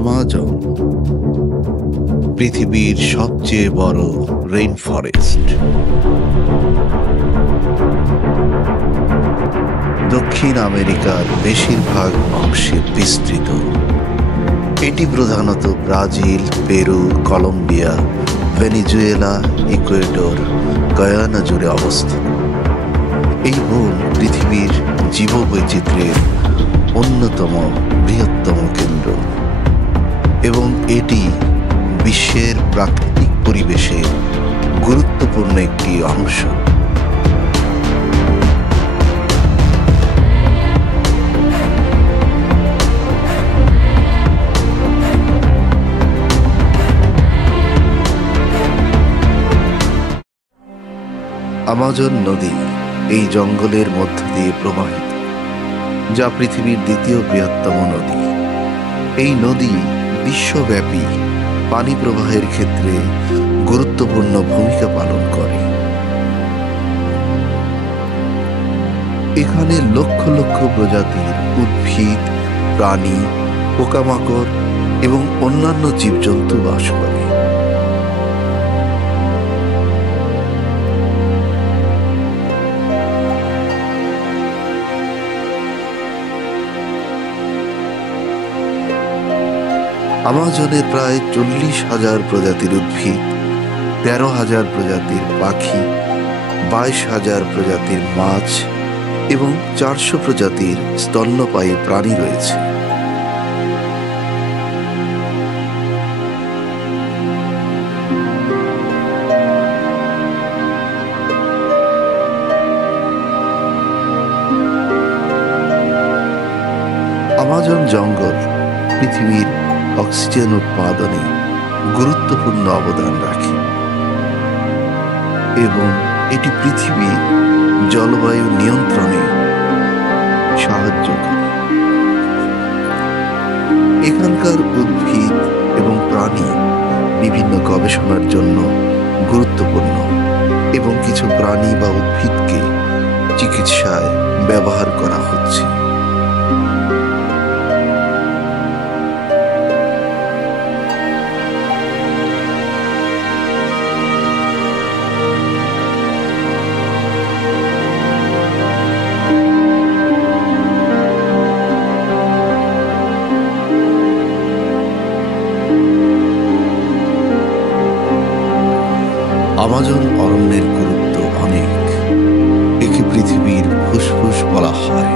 Amazon পৃথিবীর সবচেয়ে বড় রেইন ফরেস্ট। দক্ষিণ আমেরিকার বেশিরভাগ অংশে বিস্তৃত। এটি প্রধানত Brazil, Peru, Colombia, Venezuela, Ecuador, Guyana জুড়ে অবস্থিত। এই বন পৃথিবীর জীববৈচিত্র্যের অন্যতম বৃহত্তম কেন্দ্র এবং এটি বিশ্বের প্রাকৃতিক পরিবেশের গুরুত্বপূর্ণ একটি অংশ। আমাজন নদী এই জঙ্গলের মধ্য দিয়ে প্রবাহিত, যা পৃথিবীর দ্বিতীয় বৃহত্তম নদী। এই নদী বিশ্বব্যাপী পানি প্রবাহের ক্ষেত্রে গুরুত্বপূর্ণ ভূমিকা পালন করে। এখানে লক্ষ লক্ষ প্রজাতির উদ্ভিদ, প্রাণী, পোকামাকড় এবং অন্যান্য জীবজন্তু বাস করে। আমাজনে প্রায় 40,000 প্রজাতির উদ্ভিদ, 13,000 প্রজাতির পাখি, 22,000 প্রজাতির মাছ এবং 400 প্রজাতির স্তন্যপায়ী প্রাণী রয়েছে। আমাজন জঙ্গল পৃথিবীর অক্সিজেন উৎপাদনে গুরুত্বপূর্ণ অবদান রাখে এবং এটি পৃথিবীর জলবায়ু নিয়ন্ত্রণে সাহায্য করে। এখানকার উদ্ভিদ এবং প্রাণী বিভিন্ন গবেষণার জন্য গুরুত্বপূর্ণ এবং কিছু প্রাণী বা উদ্ভিদকে চিকিৎসায় ব্যবহার করা হচ্ছে। আমাজন অরণ্যের গুরুত্ব অনেক। একে পৃথিবীর ফুসফুস বলা হয়।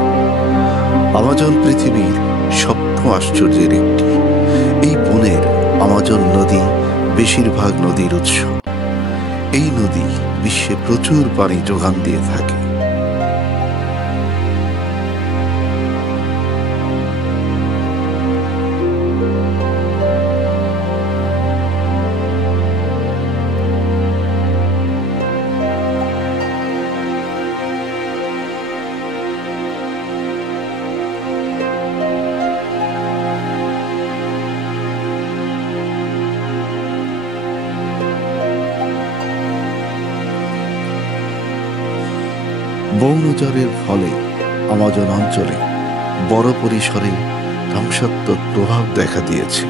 আমাজন পৃথিবীর সপ্তম আশ্চর্যের একটি। এই বনের আমাজন নদী বেশিরভাগ নদীর উৎস। এই নদী বিশ্বে প্রচুর পানি যোগান দিয়ে থাকে। বনজরের ফলে আমাজন অঞ্চলে বড় পরিসরে ধ্বংসাত্মক প্রভাব দেখা দিয়েছে।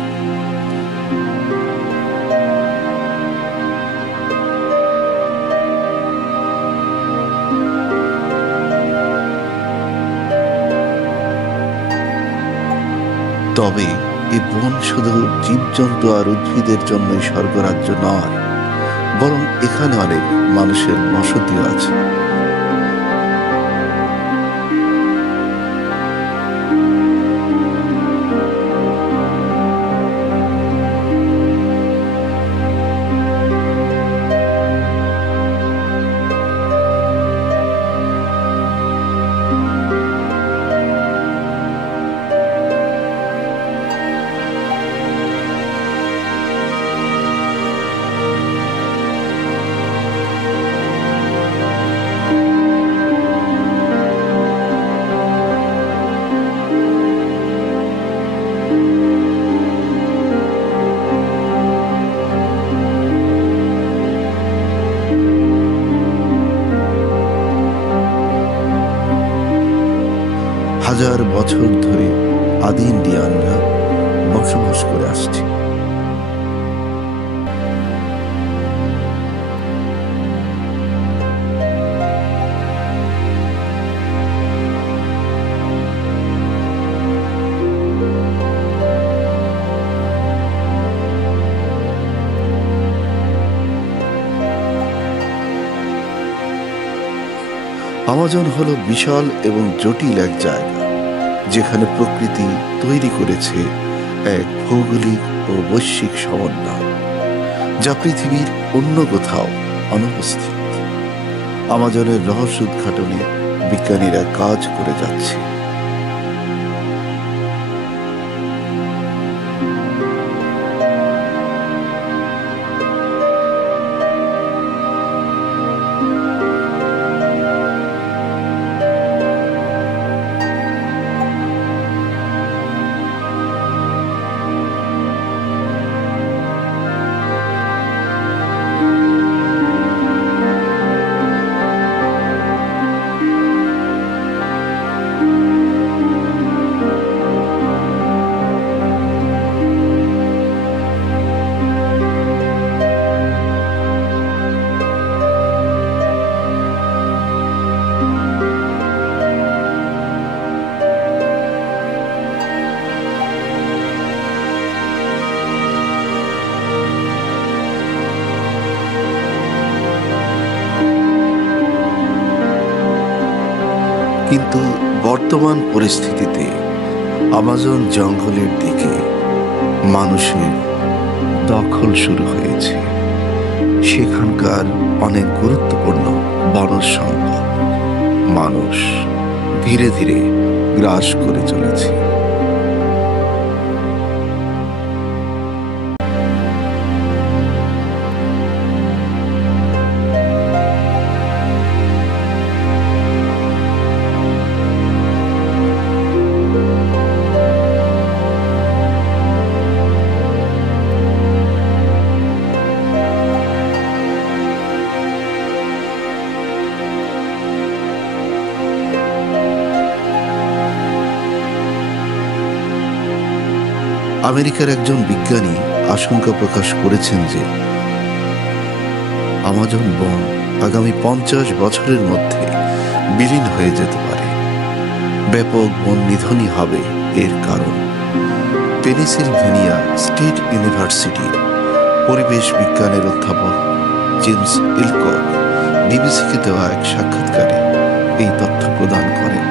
তবে এই বন শুধু জীবজন্তু আর উদ্ভিদের জন্যই স্বর্গরাজ্য নয়, বরং এখানে অনেক মানুষের বসতিও আছে। হাজার বছর ধরে আদি ইন্ডিয়ানরা বসবাস করে আসছে। আমাজন হলো বিশাল এবং জটিল এক জায়গা, যেখানে প্রকৃতি তৈরি করেছে এক ভৌগোলিক ও বৈশ্বিক সমন্বয়, যা পৃথিবীর অন্য কোথাও অনুপস্থিত। আমাজনের রহস্য উদ্ঘাটনে বিজ্ঞানীরা কাজ করে যাচ্ছে। কিন্তু বর্তমান পরিস্থিতিতে আমাজন জঙ্গলের দিকে মানুষের দখল শুরু হয়েছে। সেখানকার অনেক গুরুত্বপূর্ণ বনজ সম্পদ মানুষ ধীরে ধীরে গ্রাস করে চলেছে। আমেরিকার একজন বিজ্ঞানী আশঙ্কা প্রকাশ করেছেন যে আমাজন বন আগামী 50 বছরের মধ্যে বিলীন হয়ে যেতে পারে। ব্যাপক বন নিধনই হবে এর কারণ। পেনিসিলভেনিয়া স্টেট ইউনিভার্সিটির পরিবেশ বিজ্ঞানের অধ্যাপক জেমস ইলকক বিবিসিকে দেওয়া এক সাক্ষাৎকারে এই তথ্য প্রদান করেন।